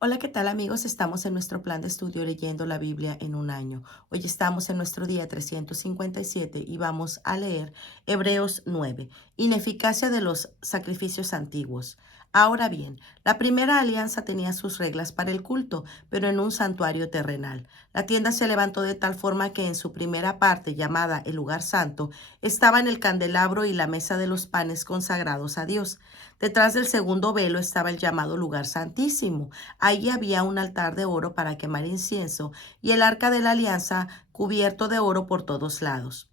Hola, ¿qué tal amigos? Estamos en nuestro plan de estudio leyendo la Biblia en un año. Hoy estamos en nuestro día 357 y vamos a leer Hebreos 9, ineficacia de los sacrificios antiguos. Ahora bien, la primera alianza tenía sus reglas para el culto, pero en un santuario terrenal. La tienda se levantó de tal forma que en su primera parte, llamada el lugar santo, estaban el candelabro y la mesa de los panes consagrados a Dios. Detrás del segundo velo estaba el llamado lugar santísimo. Allí había un altar de oro para quemar incienso y el arca de la alianza cubierto de oro por todos lados.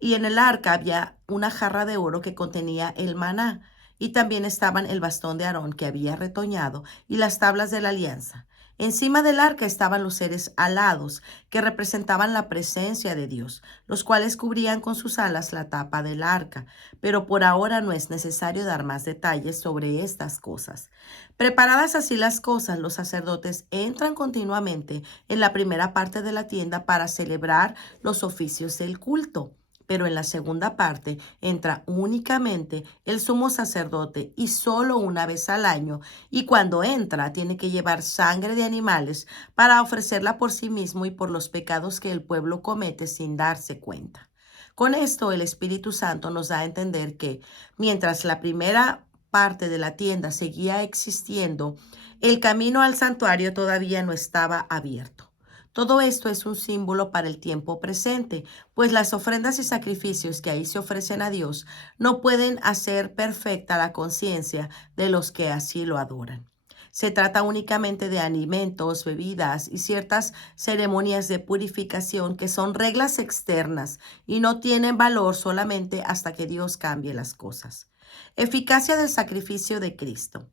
Y en el arca había una jarra de oro que contenía el maná, y también estaban el bastón de Aarón que había retoñado y las tablas de la alianza. Encima del arca estaban los seres alados que representaban la presencia de Dios, los cuales cubrían con sus alas la tapa del arca. Pero por ahora no es necesario dar más detalles sobre estas cosas. Preparadas así las cosas, los sacerdotes entran continuamente en la primera parte de la tienda para celebrar los oficios del culto. Pero en la segunda parte entra únicamente el sumo sacerdote y solo una vez al año, y cuando entra tiene que llevar sangre de animales para ofrecerla por sí mismo y por los pecados que el pueblo comete sin darse cuenta. Con esto el Espíritu Santo nos da a entender que mientras la primera parte de la tienda seguía existiendo, el camino al santuario todavía no estaba abierto. Todo esto es un símbolo para el tiempo presente, pues las ofrendas y sacrificios que ahí se ofrecen a Dios no pueden hacer perfecta la conciencia de los que así lo adoran. Se trata únicamente de alimentos, bebidas y ciertas ceremonias de purificación que son reglas externas y no tienen valor solamente hasta que Dios cambie las cosas. Eficacia del sacrificio de Cristo.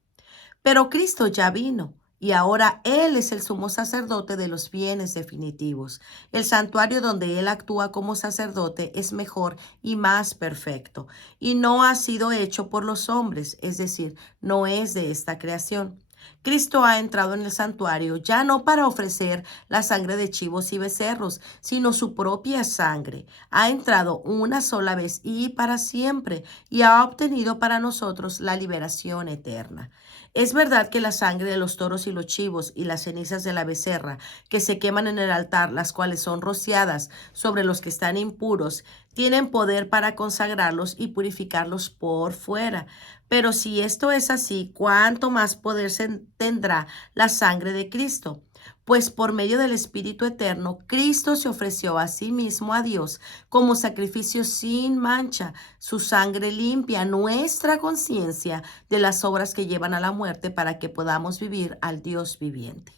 Pero Cristo ya vino y ahora Él es el sumo sacerdote de los bienes definitivos. El santuario donde Él actúa como sacerdote es mejor y más perfecto y no ha sido hecho por los hombres, es decir, no es de esta creación. Cristo ha entrado en el santuario ya no para ofrecer la sangre de chivos y becerros, sino su propia sangre. Ha entrado una sola vez y para siempre y ha obtenido para nosotros la liberación eterna. Es verdad que la sangre de los toros y los chivos y las cenizas de la becerra que se queman en el altar, las cuales son rociadas sobre los que están impuros, tienen poder para consagrarlos y purificarlos por fuera. Pero si esto es así, ¿cuánto más poder tendrá la sangre de Cristo? Pues por medio del Espíritu Eterno, Cristo se ofreció a sí mismo a Dios como sacrificio sin mancha. Su sangre limpia nuestra conciencia de las obras que llevan a la muerte para que podamos vivir al Dios viviente.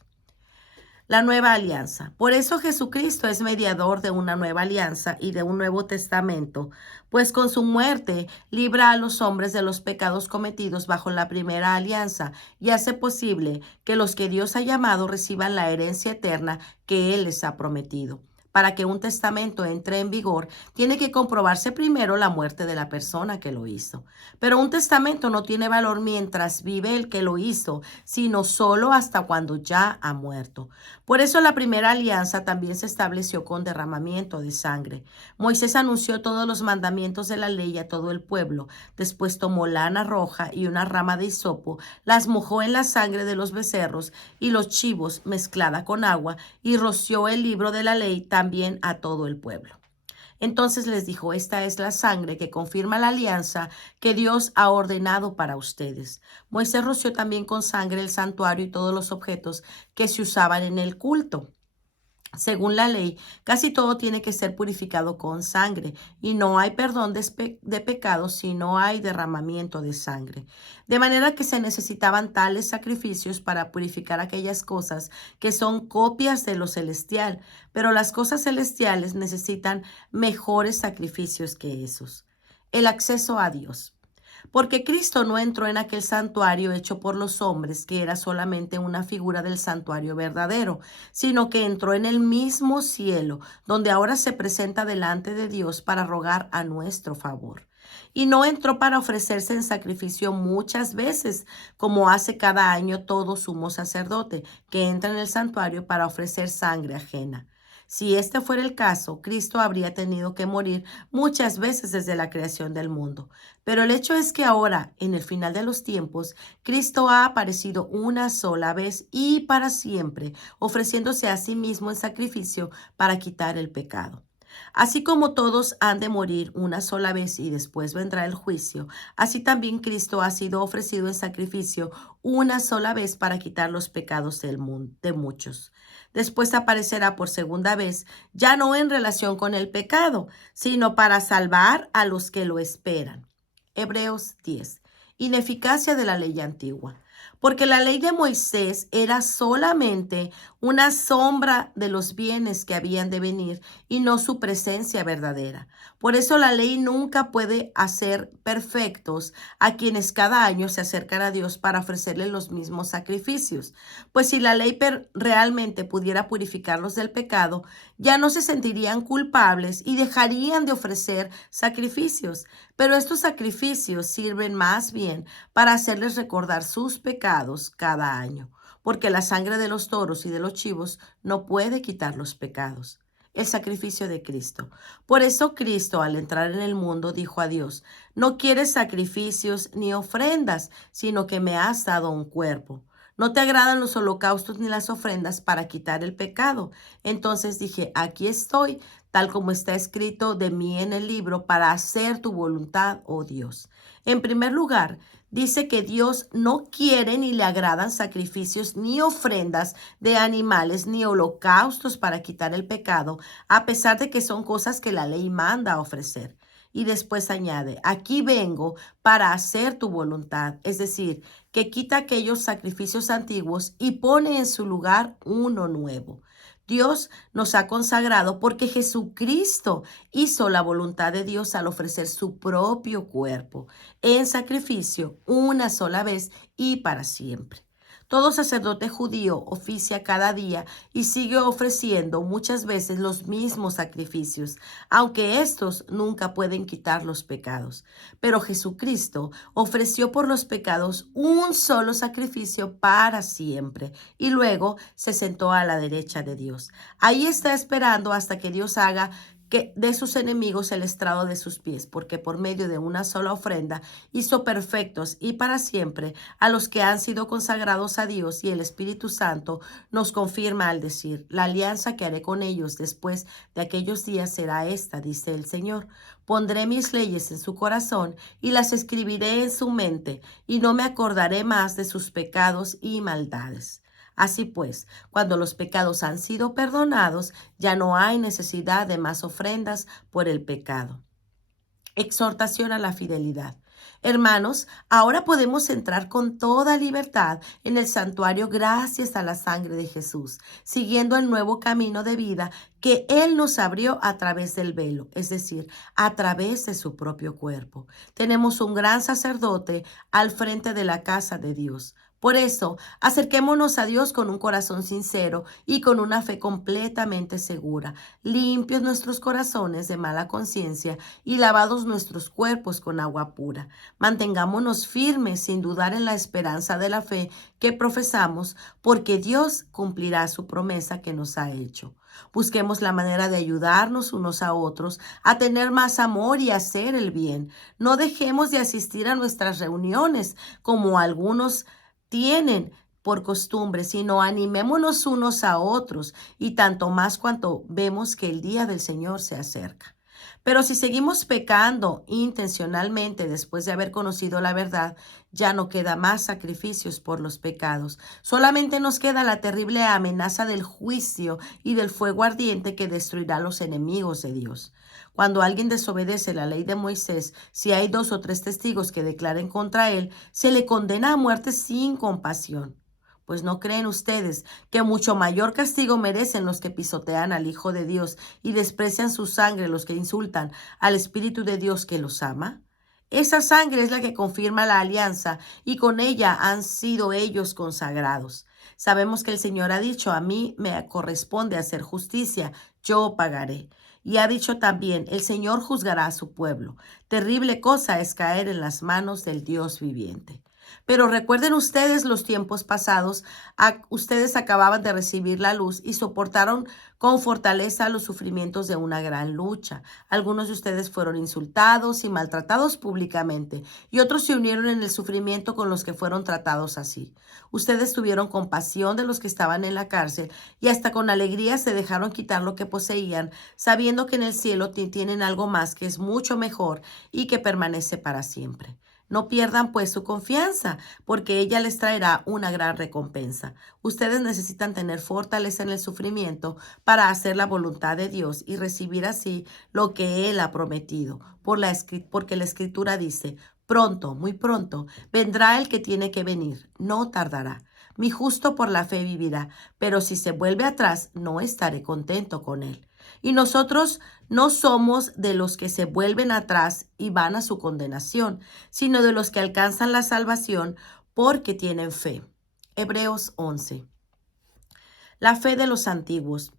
La nueva alianza. Por eso Jesucristo es mediador de una nueva alianza y de un nuevo testamento, pues con su muerte libra a los hombres de los pecados cometidos bajo la primera alianza y hace posible que los que Dios ha llamado reciban la herencia eterna que Él les ha prometido. Para que un testamento entre en vigor, tiene que comprobarse primero la muerte de la persona que lo hizo. Pero un testamento no tiene valor mientras vive el que lo hizo, sino solo hasta cuando ya ha muerto. Por eso la primera alianza también se estableció con derramamiento de sangre. Moisés anunció todos los mandamientos de la ley a todo el pueblo. Después tomó lana roja y una rama de hisopo, las mojó en la sangre de los becerros y los chivos mezclada con agua y roció el libro de la ley también a todo el pueblo. Entonces les dijo, esta es la sangre que confirma la alianza que Dios ha ordenado para ustedes. Moisés roció también con sangre el santuario y todos los objetos que se usaban en el culto. Según la ley, casi todo tiene que ser purificado con sangre y no hay perdón de pecados si no hay derramamiento de sangre. De manera que se necesitaban tales sacrificios para purificar aquellas cosas que son copias de lo celestial, pero las cosas celestiales necesitan mejores sacrificios que esos. El acceso a Dios. Porque Cristo no entró en aquel santuario hecho por los hombres, que era solamente una figura del santuario verdadero, sino que entró en el mismo cielo, donde ahora se presenta delante de Dios para rogar a nuestro favor. Y no entró para ofrecerse en sacrificio muchas veces, como hace cada año todo sumo sacerdote, que entra en el santuario para ofrecer sangre ajena, Si este fuera el caso, Cristo habría tenido que morir muchas veces desde la creación del mundo. Pero el hecho es que ahora, en el final de los tiempos, Cristo ha aparecido una sola vez y para siempre, ofreciéndose a sí mismo en sacrificio para quitar el pecado. Así como todos han de morir una sola vez y después vendrá el juicio, así también Cristo ha sido ofrecido en sacrificio una sola vez para quitar los pecados del mundo, de muchos. Después aparecerá por segunda vez, ya no en relación con el pecado, sino para salvar a los que lo esperan. Hebreos 10. Ineficacia de la ley antigua. Porque la ley de Moisés era solamente una sombra de los bienes que habían de venir y no su presencia verdadera. Por eso la ley nunca puede hacer perfectos a quienes cada año se acercan a Dios para ofrecerle los mismos sacrificios. Pues si la ley realmente pudiera purificarlos del pecado, ya no se sentirían culpables y dejarían de ofrecer sacrificios. Pero estos sacrificios sirven más bien para hacerles recordar sus pecados cada año, porque la sangre de los toros y de los chivos no puede quitar los pecados. El sacrificio de Cristo. Por eso Cristo, al entrar en el mundo, dijo a Dios: no quieres sacrificios ni ofrendas, sino que me has dado un cuerpo. No te agradan los holocaustos ni las ofrendas para quitar el pecado. Entonces dije: aquí estoy, tal como está escrito de mí en el libro, para hacer tu voluntad, oh Dios. En primer lugar, dice que Dios no quiere ni le agradan sacrificios ni ofrendas de animales ni holocaustos para quitar el pecado, a pesar de que son cosas que la ley manda a ofrecer. Y después añade: aquí vengo para hacer tu voluntad, es decir, que quita aquellos sacrificios antiguos y pone en su lugar uno nuevo. Dios nos ha consagrado porque Jesucristo hizo la voluntad de Dios al ofrecer su propio cuerpo en sacrificio una sola vez y para siempre. Todo sacerdote judío oficia cada día y sigue ofreciendo muchas veces los mismos sacrificios, aunque estos nunca pueden quitar los pecados. Pero Jesucristo ofreció por los pecados un solo sacrificio para siempre y luego se sentó a la derecha de Dios. Ahí está esperando hasta que Dios haga que de sus enemigos el estrado de sus pies, porque por medio de una sola ofrenda hizo perfectos y para siempre a los que han sido consagrados a Dios, y el Espíritu Santo nos confirma al decir: la alianza que haré con ellos después de aquellos días será esta, dice el Señor. Pondré mis leyes en su corazón y las escribiré en su mente, y no me acordaré más de sus pecados y maldades. Así pues, cuando los pecados han sido perdonados, ya no hay necesidad de más ofrendas por el pecado. Exhortación a la fidelidad. Hermanos, ahora podemos entrar con toda libertad en el santuario gracias a la sangre de Jesús, siguiendo el nuevo camino de vida que Él nos abrió a través del velo, es decir, a través de su propio cuerpo. Tenemos un gran sacerdote al frente de la casa de Dios. Por eso, acerquémonos a Dios con un corazón sincero y con una fe completamente segura, limpios nuestros corazones de mala conciencia y lavados nuestros cuerpos con agua pura. Mantengámonos firmes sin dudar en la esperanza de la fe que profesamos, porque Dios cumplirá su promesa que nos ha hecho. Busquemos la manera de ayudarnos unos a otros, a tener más amor y hacer el bien. No dejemos de asistir a nuestras reuniones como algunos tienen por costumbre, sino animémonos unos a otros, y tanto más cuanto vemos que el día del Señor se acerca. Pero si seguimos pecando intencionalmente después de haber conocido la verdad, ya no queda más sacrificios por los pecados. Solamente nos queda la terrible amenaza del juicio y del fuego ardiente que destruirá a los enemigos de Dios. Cuando alguien desobedece la ley de Moisés, si hay 2 o 3 testigos que declaren contra él, se le condena a muerte sin compasión. Pues ¿no creen ustedes que mucho mayor castigo merecen los que pisotean al Hijo de Dios y desprecian su sangre, los que insultan al Espíritu de Dios que los ama? Esa sangre es la que confirma la alianza, y con ella han sido ellos consagrados. Sabemos que el Señor ha dicho: a mí me corresponde hacer justicia, yo pagaré. Y ha dicho también: el Señor juzgará a su pueblo. Terrible cosa es caer en las manos del Dios viviente. Pero recuerden ustedes los tiempos pasados, ustedes acababan de recibir la luz y soportaron con fortaleza los sufrimientos de una gran lucha. Algunos de ustedes fueron insultados y maltratados públicamente y otros se unieron en el sufrimiento con los que fueron tratados así. Ustedes tuvieron compasión de los que estaban en la cárcel y hasta con alegría se dejaron quitar lo que poseían, sabiendo que en el cielo tienen algo más que es mucho mejor y que permanece para siempre. No pierdan pues su confianza, porque ella les traerá una gran recompensa. Ustedes necesitan tener fortaleza en el sufrimiento para hacer la voluntad de Dios y recibir así lo que Él ha prometido. Porque la Escritura dice, pronto, muy pronto, vendrá el que tiene que venir, no tardará. Mi justo por la fe vivirá, pero si se vuelve atrás, no estaré contento con él. Y nosotros no somos de los que se vuelven atrás y van a su condenación, sino de los que alcanzan la salvación porque tienen fe. Hebreos 11. La fe de los antiguos.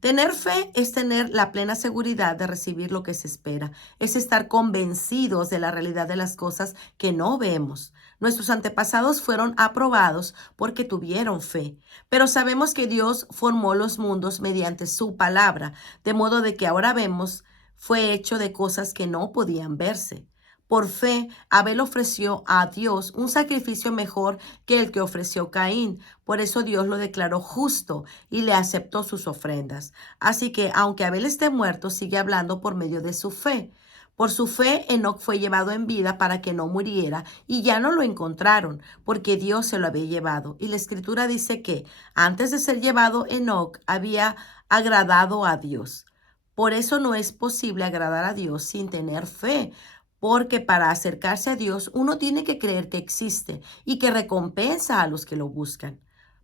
Tener fe es tener la plena seguridad de recibir lo que se espera, es estar convencidos de la realidad de las cosas que no vemos. Nuestros antepasados fueron aprobados porque tuvieron fe, pero sabemos que Dios formó los mundos mediante su palabra, de modo de que ahora vemos fue hecho de cosas que no podían verse. Por fe, Abel ofreció a Dios un sacrificio mejor que el que ofreció Caín. Por eso Dios lo declaró justo y le aceptó sus ofrendas. Así que, aunque Abel esté muerto, sigue hablando por medio de su fe. Por su fe, Enoc fue llevado en vida para que no muriera y ya no lo encontraron, porque Dios se lo había llevado. Y la Escritura dice que antes de ser llevado, Enoc había agradado a Dios. Por eso no es posible agradar a Dios sin tener fe, porque para acercarse a Dios uno tiene que creer que existe y que recompensa a los que lo buscan.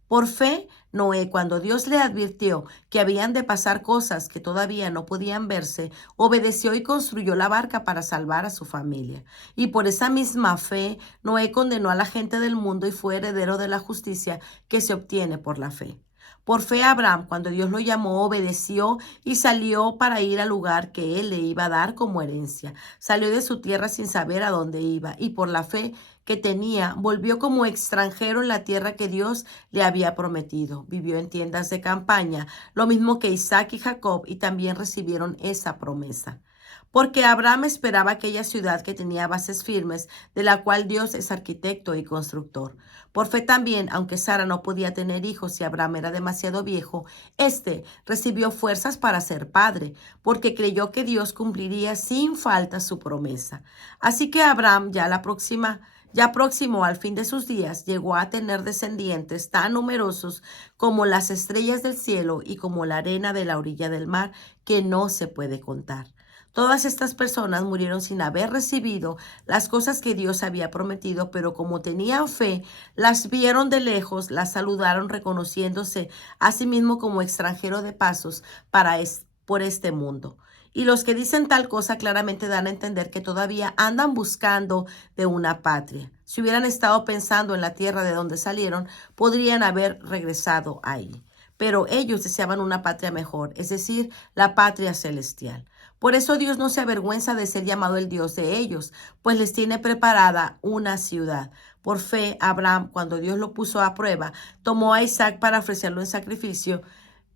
Por fe, Noé, cuando Dios le advirtió que habían de pasar cosas que todavía no podían verse, obedeció y construyó la barca para salvar a su familia. Y por esa misma fe, Noé condenó a la gente del mundo y fue heredero de la justicia que se obtiene por la fe. Por fe, Abraham, cuando Dios lo llamó, obedeció y salió para ir al lugar que él le iba a dar como herencia. Salió de su tierra sin saber a dónde iba y por la fe que tenía, volvió como extranjero en la tierra que Dios le había prometido. Vivió en tiendas de campaña, lo mismo que Isaac y Jacob, y también recibieron esa promesa. Porque Abraham esperaba aquella ciudad que tenía bases firmes, de la cual Dios es arquitecto y constructor. Por fe también, aunque Sara no podía tener hijos y Abraham era demasiado viejo, éste recibió fuerzas para ser padre, porque creyó que Dios cumpliría sin falta su promesa. Así que Abraham, ya próximo al fin de sus días, llegó a tener descendientes tan numerosos como las estrellas del cielo y como la arena de la orilla del mar, que no se puede contar. Todas estas personas murieron sin haber recibido las cosas que Dios había prometido, pero como tenían fe, las vieron de lejos, las saludaron reconociéndose a sí mismo como extranjero de pasos por este mundo. Y los que dicen tal cosa claramente dan a entender que todavía andan buscando de una patria. Si hubieran estado pensando en la tierra de donde salieron, podrían haber regresado ahí. Pero ellos deseaban una patria mejor, es decir, la patria celestial. Por eso Dios no se avergüenza de ser llamado el Dios de ellos, pues les tiene preparada una ciudad. Por fe, Abraham, cuando Dios lo puso a prueba, tomó a Isaac para ofrecerlo en sacrificio.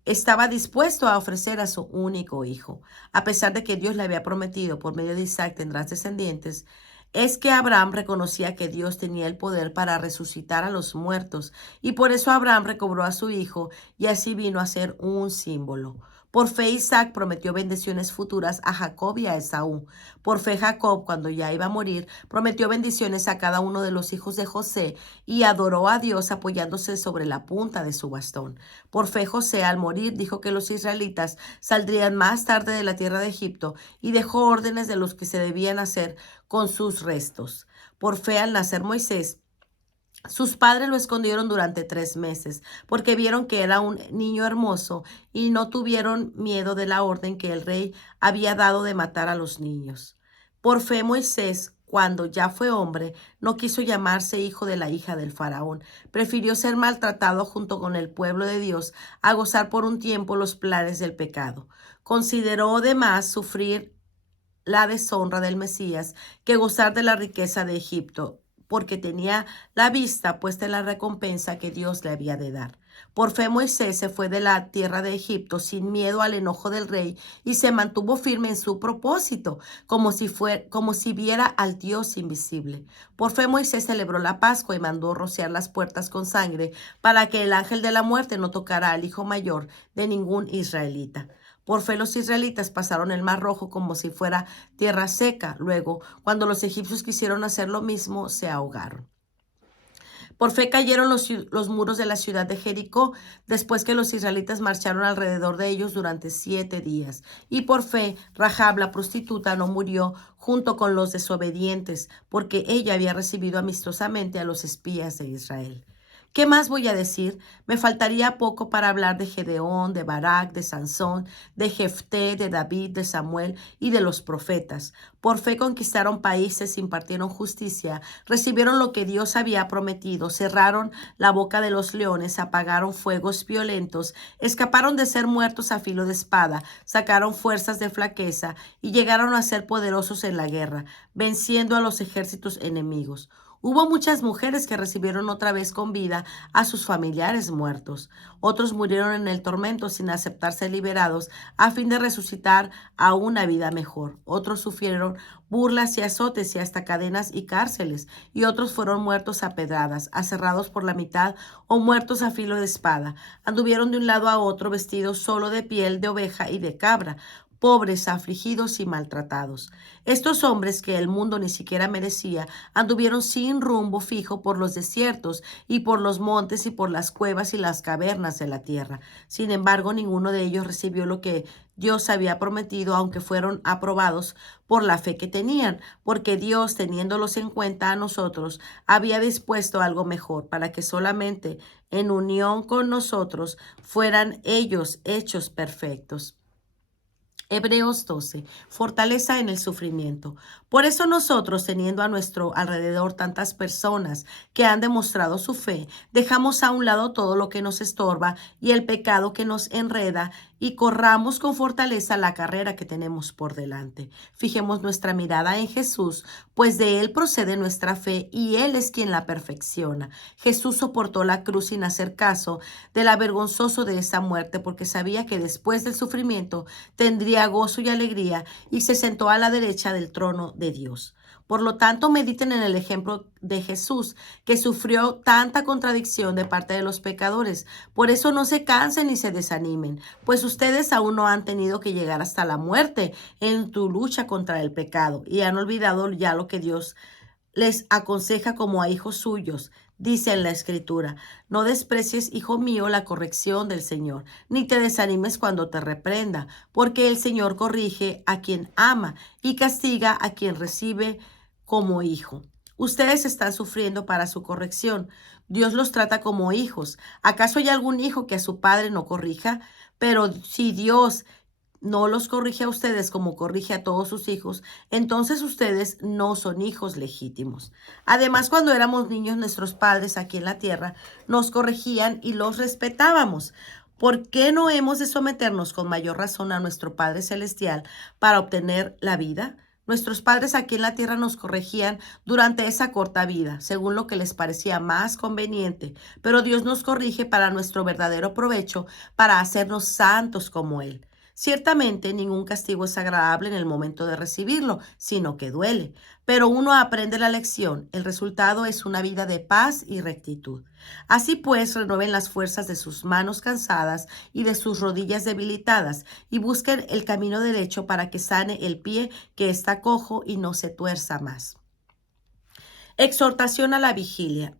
Estaba dispuesto a ofrecer a su único hijo. A pesar de que Dios le había prometido, por medio de Isaac tendrás descendientes, es que Abraham reconocía que Dios tenía el poder para resucitar a los muertos, y por eso Abraham recobró a su hijo y así vino a ser un símbolo. Por fe Isaac prometió bendiciones futuras a Jacob y a Esaú. Por fe Jacob, cuando ya iba a morir, prometió bendiciones a cada uno de los hijos de José y adoró a Dios apoyándose sobre la punta de su bastón. Por fe José, al morir, dijo que los israelitas saldrían más tarde de la tierra de Egipto y dejó órdenes de los que se debían hacer con sus restos. Por fe, al nacer Moisés, sus padres lo escondieron durante 3 meses, porque vieron que era un niño hermoso y no tuvieron miedo de la orden que el rey había dado de matar a los niños. Por fe Moisés, cuando ya fue hombre, no quiso llamarse hijo de la hija del faraón. Prefirió ser maltratado junto con el pueblo de Dios a gozar por un tiempo los planes del pecado. Consideró además sufrir la deshonra del Mesías que gozar de la riqueza de Egipto, porque tenía la vista puesta en la recompensa que Dios le había de dar. Por fe Moisés se fue de la tierra de Egipto sin miedo al enojo del rey y se mantuvo firme en su propósito, como si viera al Dios invisible. Por fe Moisés celebró la Pascua y mandó rociar las puertas con sangre para que el ángel de la muerte no tocara al hijo mayor de ningún israelita. Por fe los israelitas pasaron el Mar Rojo como si fuera tierra seca. Luego, cuando los egipcios quisieron hacer lo mismo, se ahogaron. Por fe cayeron los muros de la ciudad de Jericó después que los israelitas marcharon alrededor de ellos durante 7 días. Y por fe, Rahab la prostituta no murió junto con los desobedientes, porque ella había recibido amistosamente a los espías de Israel. ¿Qué más voy a decir? Me faltaría poco para hablar de Gedeón, de Barak, de Sansón, de Jefté, de David, de Samuel y de los profetas. Por fe conquistaron países, impartieron justicia, recibieron lo que Dios había prometido, cerraron la boca de los leones, apagaron fuegos violentos, escaparon de ser muertos a filo de espada, sacaron fuerzas de flaqueza y llegaron a ser poderosos en la guerra, venciendo a los ejércitos enemigos. Hubo muchas mujeres que recibieron otra vez con vida a sus familiares muertos. Otros murieron en el tormento sin aceptar ser liberados a fin de resucitar a una vida mejor. Otros sufrieron burlas y azotes y hasta cadenas y cárceles. Y otros fueron muertos a pedradas, aserrados por la mitad o muertos a filo de espada. Anduvieron de un lado a otro vestidos solo de piel de oveja y de cabra, pobres, afligidos y maltratados. Estos hombres que el mundo ni siquiera merecía, anduvieron sin rumbo fijo por los desiertos y por los montes y por las cuevas y las cavernas de la tierra. Sin embargo, ninguno de ellos recibió lo que Dios había prometido, aunque fueron aprobados por la fe que tenían, porque Dios, teniéndolos en cuenta a nosotros, había dispuesto algo mejor, para que solamente en unión con nosotros fueran ellos hechos perfectos. Hebreos 12. Fortaleza en el sufrimiento. Por eso nosotros, teniendo a nuestro alrededor tantas personas que han demostrado su fe, dejamos a un lado todo lo que nos estorba y el pecado que nos enreda y corramos con fortaleza la carrera que tenemos por delante. Fijemos nuestra mirada en Jesús, pues de Él procede nuestra fe y Él es quien la perfecciona. Jesús soportó la cruz sin hacer caso del avergonzoso de esa muerte, porque sabía que después del sufrimiento tendría gozo y alegría, y se sentó a la derecha del trono de Dios. Por lo tanto, mediten en el ejemplo de Jesús, que sufrió tanta contradicción de parte de los pecadores. Por eso no se cansen ni se desanimen, pues ustedes aún no han tenido que llegar hasta la muerte en tu lucha contra el pecado y han olvidado ya lo que Dios les aconseja como a hijos suyos. Dice en la Escritura: no desprecies, hijo mío, la corrección del Señor, ni te desanimes cuando te reprenda, porque el Señor corrige a quien ama y castiga a quien recibe como hijo. Ustedes están sufriendo para su corrección. Dios los trata como hijos. ¿Acaso hay algún hijo que a su padre no corrija? Pero si Dios no los corrige a ustedes como corrige a todos sus hijos, entonces ustedes no son hijos legítimos. Además, cuando éramos niños, nuestros padres aquí en la tierra nos corregían y los respetábamos. ¿Por qué no hemos de someternos con mayor razón a nuestro Padre Celestial para obtener la vida? Nuestros padres aquí en la tierra nos corregían durante esa corta vida, según lo que les parecía más conveniente, pero Dios nos corrige para nuestro verdadero provecho, para hacernos santos como Él. Ciertamente ningún castigo es agradable en el momento de recibirlo, sino que duele. Pero uno aprende la lección. El resultado es una vida de paz y rectitud. Así pues, renueven las fuerzas de sus manos cansadas y de sus rodillas debilitadas, y busquen el camino derecho para que sane el pie que está cojo y no se tuerza más. Exhortación a la vigilia.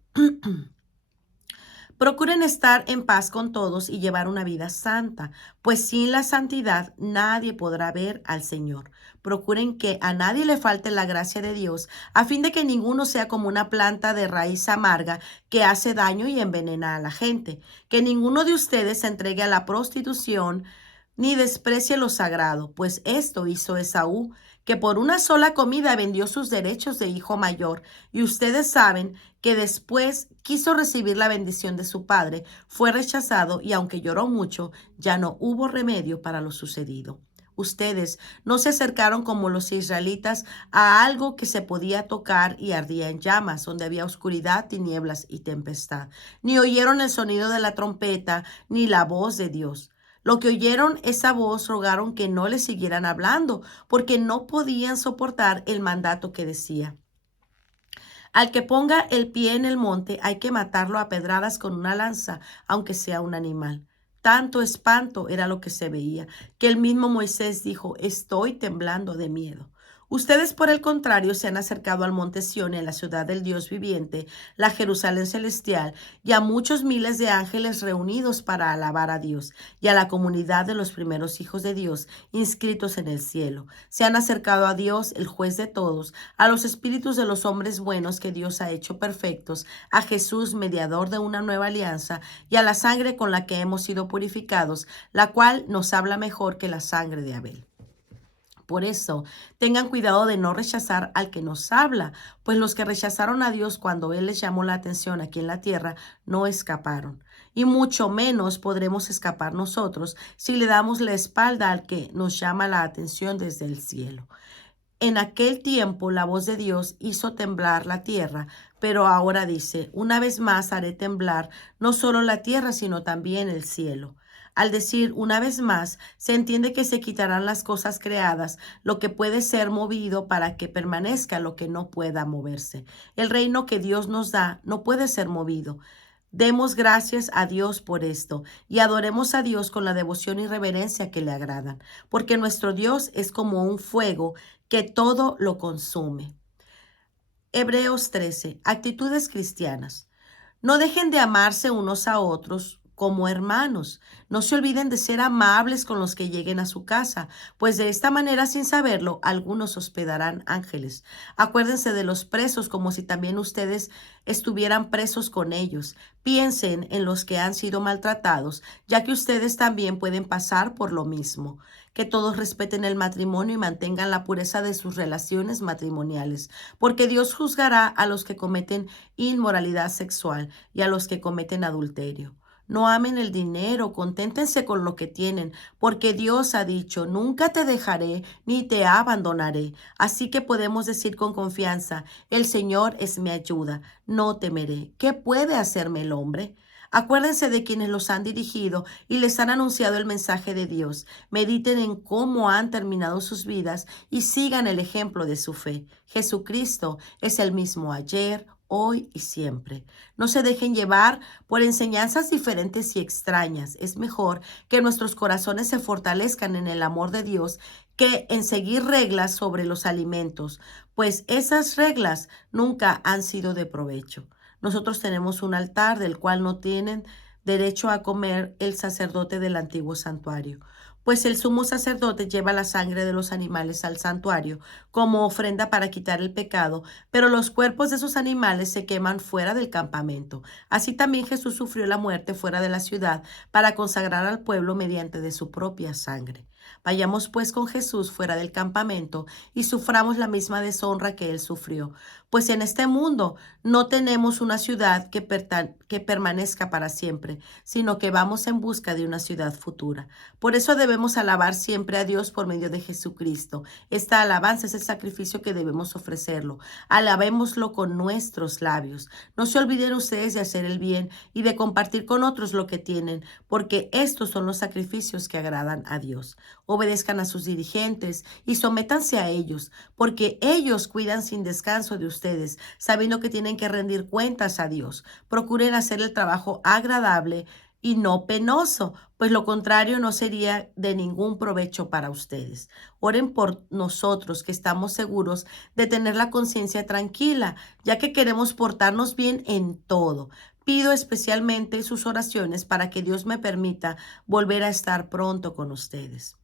Procuren estar en paz con todos y llevar una vida santa, pues sin la santidad nadie podrá ver al Señor. Procuren que a nadie le falte la gracia de Dios, a fin de que ninguno sea como una planta de raíz amarga que hace daño y envenena a la gente. Que ninguno de ustedes se entregue a la prostitución ni desprecie lo sagrado, pues esto hizo Esaú, que por una sola comida vendió sus derechos de hijo mayor, y ustedes saben que después quiso recibir la bendición de su padre, fue rechazado y aunque lloró mucho, ya no hubo remedio para lo sucedido. Ustedes no se acercaron como los israelitas a algo que se podía tocar y ardía en llamas, donde había oscuridad, tinieblas y tempestad. Ni oyeron el sonido de la trompeta, ni la voz de Dios. Lo que oyeron esa voz rogaron que no le siguieran hablando, porque no podían soportar el mandato que decía: al que ponga el pie en el monte hay que matarlo a pedradas con una lanza, aunque sea un animal. Tanto espanto era lo que se veía, que el mismo Moisés dijo: estoy temblando de miedo. Ustedes, por el contrario, se han acercado al monte Sión, en la ciudad del Dios viviente, la Jerusalén celestial, y a muchos miles de ángeles reunidos para alabar a Dios, y a la comunidad de los primeros hijos de Dios, inscritos en el cielo. Se han acercado a Dios, el juez de todos, a los espíritus de los hombres buenos que Dios ha hecho perfectos, a Jesús, mediador de una nueva alianza, y a la sangre con la que hemos sido purificados, la cual nos habla mejor que la sangre de Abel. Por eso, tengan cuidado de no rechazar al que nos habla, pues los que rechazaron a Dios cuando Él les llamó la atención aquí en la tierra no escaparon. Y mucho menos podremos escapar nosotros si le damos la espalda al que nos llama la atención desde el cielo. En aquel tiempo la voz de Dios hizo temblar la tierra, pero ahora dice: una vez más haré temblar no solo la tierra, sino también el cielo. Al decir una vez más, se entiende que se quitarán las cosas creadas, lo que puede ser movido, para que permanezca lo que no pueda moverse. El reino que Dios nos da no puede ser movido. Demos gracias a Dios por esto y adoremos a Dios con la devoción y reverencia que le agradan, porque nuestro Dios es como un fuego que todo lo consume. Hebreos 13. Actitudes cristianas. No dejen de amarse unos a otros como hermanos. No se olviden de ser amables con los que lleguen a su casa, pues de esta manera, sin saberlo, algunos hospedarán ángeles. Acuérdense de los presos como si también ustedes estuvieran presos con ellos. Piensen en los que han sido maltratados, ya que ustedes también pueden pasar por lo mismo. Que todos respeten el matrimonio y mantengan la pureza de sus relaciones matrimoniales, porque Dios juzgará a los que cometen inmoralidad sexual y a los que cometen adulterio. No amen el dinero, conténtense con lo que tienen, porque Dios ha dicho: nunca te dejaré ni te abandonaré. Así que podemos decir con confianza: el Señor es mi ayuda, no temeré. ¿Qué puede hacerme el hombre? Acuérdense de quienes los han dirigido y les han anunciado el mensaje de Dios. Mediten en cómo han terminado sus vidas y sigan el ejemplo de su fe. Jesucristo es el mismo ayer, hoy y siempre. No se dejen llevar por enseñanzas diferentes y extrañas. Es mejor que nuestros corazones se fortalezcan en el amor de Dios que en seguir reglas sobre los alimentos, pues esas reglas nunca han sido de provecho. Nosotros tenemos un altar del cual no tienen derecho a comer el sacerdote del antiguo santuario, pues el sumo sacerdote lleva la sangre de los animales al santuario como ofrenda para quitar el pecado, pero los cuerpos de esos animales se queman fuera del campamento. Así también Jesús sufrió la muerte fuera de la ciudad para consagrar al pueblo mediante de su propia sangre. Vayamos pues con Jesús fuera del campamento y suframos la misma deshonra que Él sufrió, pues en este mundo no tenemos una ciudad que permanezca para siempre, sino que vamos en busca de una ciudad futura. Por eso debemos alabar siempre a Dios por medio de Jesucristo. Esta alabanza es el sacrificio que debemos ofrecerlo. Alabémoslo con nuestros labios. No se olviden ustedes de hacer el bien y de compartir con otros lo que tienen, porque estos son los sacrificios que agradan a Dios. Obedezcan a sus dirigentes y sométanse a ellos, porque ellos cuidan sin descanso de ustedes, sabiendo que tienen que rendir cuentas a Dios. Procuren hacer el trabajo agradable y no penoso, pues lo contrario no sería de ningún provecho para ustedes. Oren por nosotros, que estamos seguros de tener la conciencia tranquila, ya que queremos portarnos bien en todo. Pido especialmente sus oraciones para que Dios me permita volver a estar pronto con ustedes.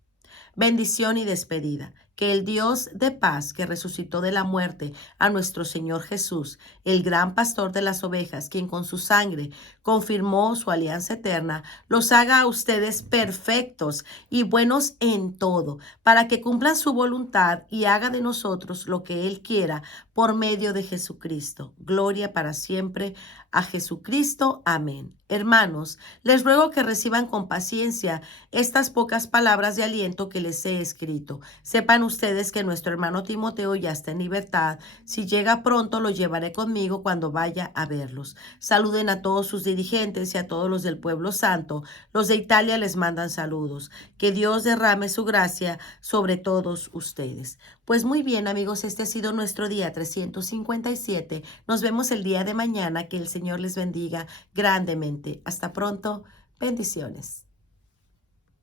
Bendición y despedida. Que el Dios de paz que resucitó de la muerte a nuestro Señor Jesús, el gran pastor de las ovejas, quien con su sangre confirmó su alianza eterna, los haga a ustedes perfectos y buenos en todo, para que cumplan su voluntad y haga de nosotros lo que Él quiera por medio de Jesucristo. Gloria para siempre a Jesucristo. Amén. Hermanos, les ruego que reciban con paciencia estas pocas palabras de aliento que les he escrito. Sepan ustedes que nuestro hermano Timoteo ya está en libertad. Si llega pronto, lo llevaré conmigo cuando vaya a verlos. Saluden a todos sus dirigentes y a todos los del pueblo santo. Los de Italia les mandan saludos. Que Dios derrame su gracia sobre todos ustedes. Pues muy bien, amigos, este ha sido nuestro día 357. Nos vemos el día de mañana. Que el Señor les bendiga grandemente. Hasta pronto. Bendiciones.